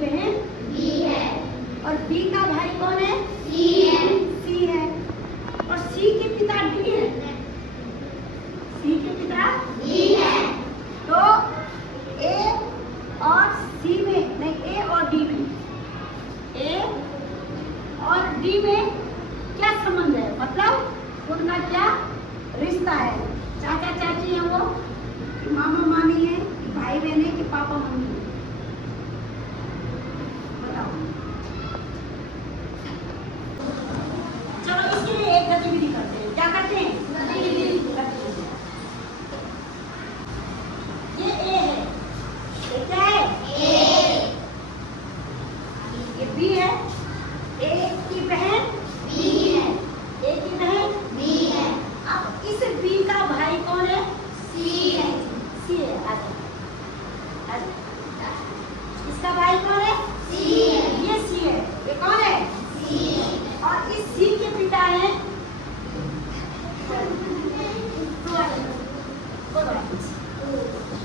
बहन बी है। और बी का भाई कौन है? सी है। सी है। और सी के पिता डी है। सी के पिता डी है। तो ए और सी में नहीं, ए और डी में, ए और डी में क्या संबंध है? मतलब उनका क्या रिश्ता है? चाचा चाची है वो, कि मामा मामी है, कि भाई बहन है, कि पापा मम्मी है? बताओ। चलो इसके लिए एक गतिविधि करते हैं। क्या करते हैं? गतिविधि करते हैं। ये ए है, ये क्या है? ए। ये बी है, ए की बहन बी है, ए की बहन बी है। अब इस बी का भाई कौन है? सी है। सी है। आजा आजा। इसका भाई कौन है? सी है। ये सी है। ये कौन है? सी है। और इस सी के पिता है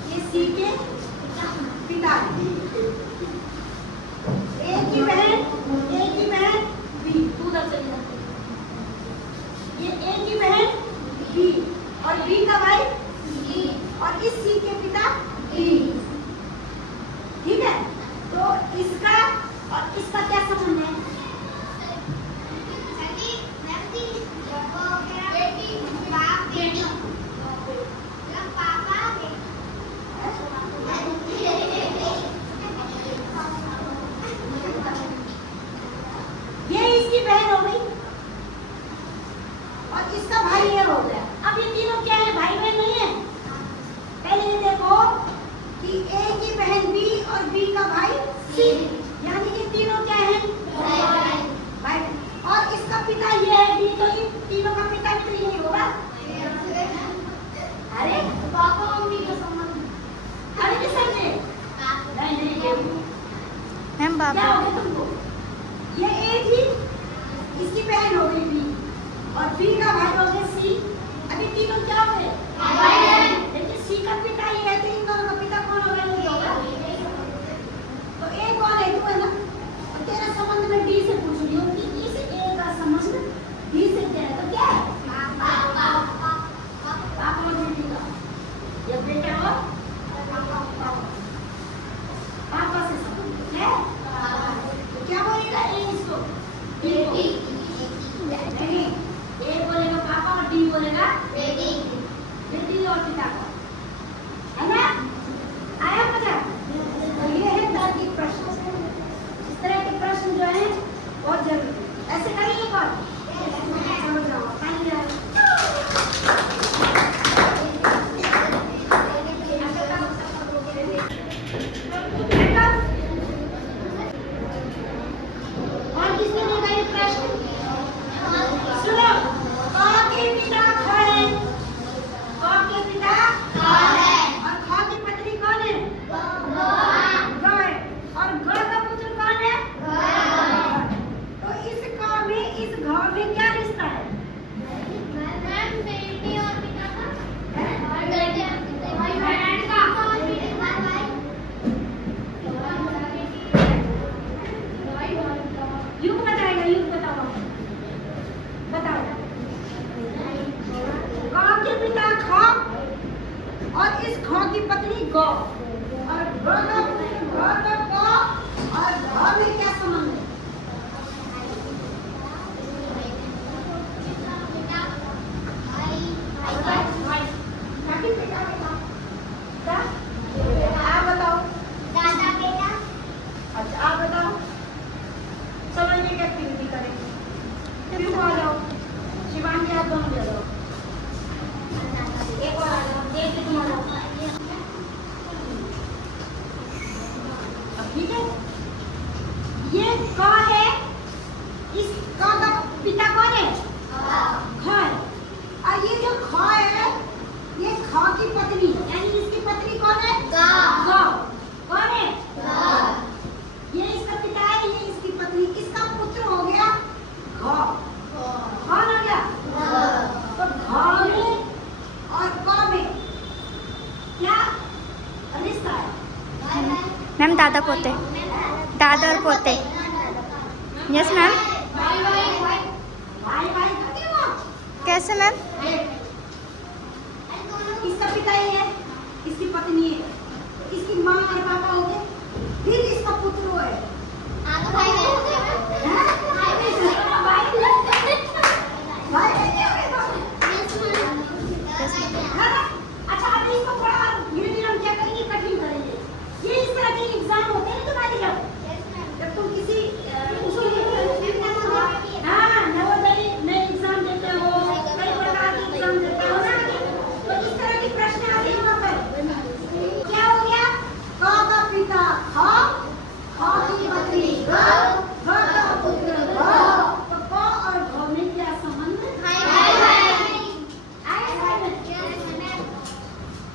ये सी के पिता है। ए की बहन बी, तू उधर चली जा। ये ए की बहन बी और बी का भाई सी और इस सी के पिता डी। ठीक है, तो इसका और इसका क्या संबंध है? ये इसकी बहन हो गई और इसका भाई ये हो गया। अब ये तीनों क्या है? भाई बहन नहीं है? पहले ये देखो कि ए की बहन बी और बी का भाई सी, यानी ये तीनों क्या है? भाई। और इसका पिता ये है डी, तो इन तीनों का पिता भी तो यही होगा। अरे पापा मम्मी का संबंध, अरे नहीं समझे? नहीं मैम क्या बाबा हो गया तुमको? ये ए थी, इसकी बहन हो गई बी और बी का भाई हो गया सी। अभी तीनों क्या हो गए? भाई बहन। लेकिन सी का पिता ये है, तो इन दोनों का पिता कौन होगा? ये होगा। तो ए कौन है? तू है ना। और तेरा संबंध में डी से पूछ रही हूँ कि इस ए का संबंध डी से क्या है? तो क्या है? पापा मम्मी का या बेटा हो पापा से संबंध है। क्या बोलेगा ए इसको? नहीं, ए बोलेगा पापा और डी बोलेगा बेटी। बेटी और पिता को, है ना? आया मजा? तो ये है तार्किक प्रश्न। इस तरह के प्रश्न जो है बहुत जरूरी है। ऐसे करेंगे बात समझ जाओ। और इस ख की पत्नी गौ और ग का ग और घ में क्या संबंध है? आप बताओ। दादा बेटा। अच्छा आप बताओ। चलो एक एक्टिविटी करेंगे। फिर आ जाओ शिवांगी, आप दोनों ले जाओ। एक और आ जाओ, एक तुम आ जाओ। ठीक है, ये क है, इस क का पिता कौन है? ख है। और ये जो ख है, ये ख की पत्नी, यानी इसकी पत्नी कौन है? ग। कौन है? ये इसका पिता है, ये इसकी पत्नी, इसका पुत्र हो गया घ। कौन हो गया? तो घ में और क में क्या रिश्ता है? मैम दादा पोते, दादा और पोते। Yes ma'am. कैसे मैम? इसका पिता ये है, इसकी पत्नी है, इसकी माँ और पापा हो गए, फिर इसका पुत्र है। भाई अच्छा, अभी इसको थोड़ा धीरे धीरे हम क्या करेंगे, कठिन करेंगे। ये इस तरह के एग्जाम होते हैं तुम्हारे जब तुम किसी नवोदय में एग्जाम देते हो, कई प्रकार के एग्जाम देते हो ना, तो इस तरह के प्रश्न आते हैं वहाँ पर। क्या हो गया? क का पिता ख, ख की पत्नी ग, घ का पुत्र घ। तो क और घ में क्या संबंध?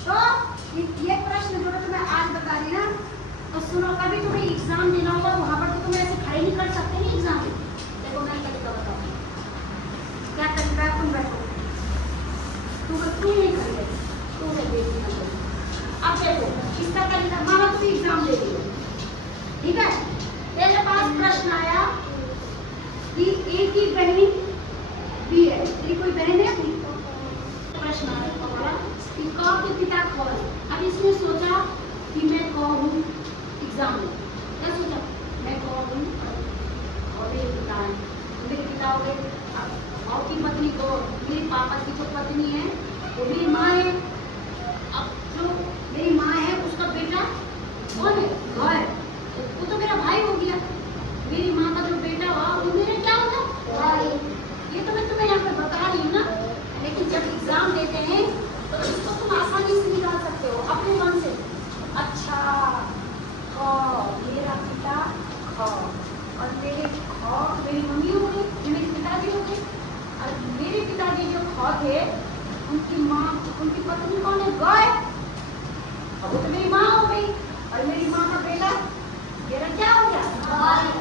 तो ये प्रश्न जो मैं तुम्हें आज बता रही ना, तो सुनो, कभी तुम्हें एग्जाम देना होगा, वहाँ पर तो तुम ऐसे खड़े नहीं कर सकते नहीं एग्जाम में। देखो मैं तरीका बताऊँ, क्या तरीका है, तुम बैठो, तू नहीं खड़े, तू है बेटी ना। अब देखो इसका तरीका, मानो तुम एग्जाम दे रही हो, ठीक है, तेरे पास प्रश्न आया कि ए की बहन बी है, तेरी कोई बहन है? प्रश्न आया तुम्हारा कि क के पिता ख है। अब इसने सोचा कि मैं क हूँ एग्जाम में, क्या सोचा, मैं क हूँ और मेरे पिता है, मेरे पिता हो गए। अब ख की पत्नी को, मेरे पापा की जो पत्नी है वो मेरी माँ है। अब जो मेरी माँ है उसका बेटा कौन है? घ है, वो तो मेरा भाई हो गया। मेरी माँ का जो बेटा हुआ वो मेरा क्या होगा? भाई। ये तो मैं तुम्हें यहाँ पे बता रही हूँ ना, लेकिन जब एग्जाम देते हैं तो इसको तुम आसानी से निकाल सकते हो अपने मन से। अच्छा, ख मेरा पिता ख, और मेरी मम्मी हो गई, मेरे पिताजी हो गए, और मेरे पिताजी जो ख थे उनकी माँ, उनकी पत्नी कौन है? गाय। अब वो तो मेरी माँ हो गई, और मेरी माँ का बेटा मेरा क्या हो गया? भाई।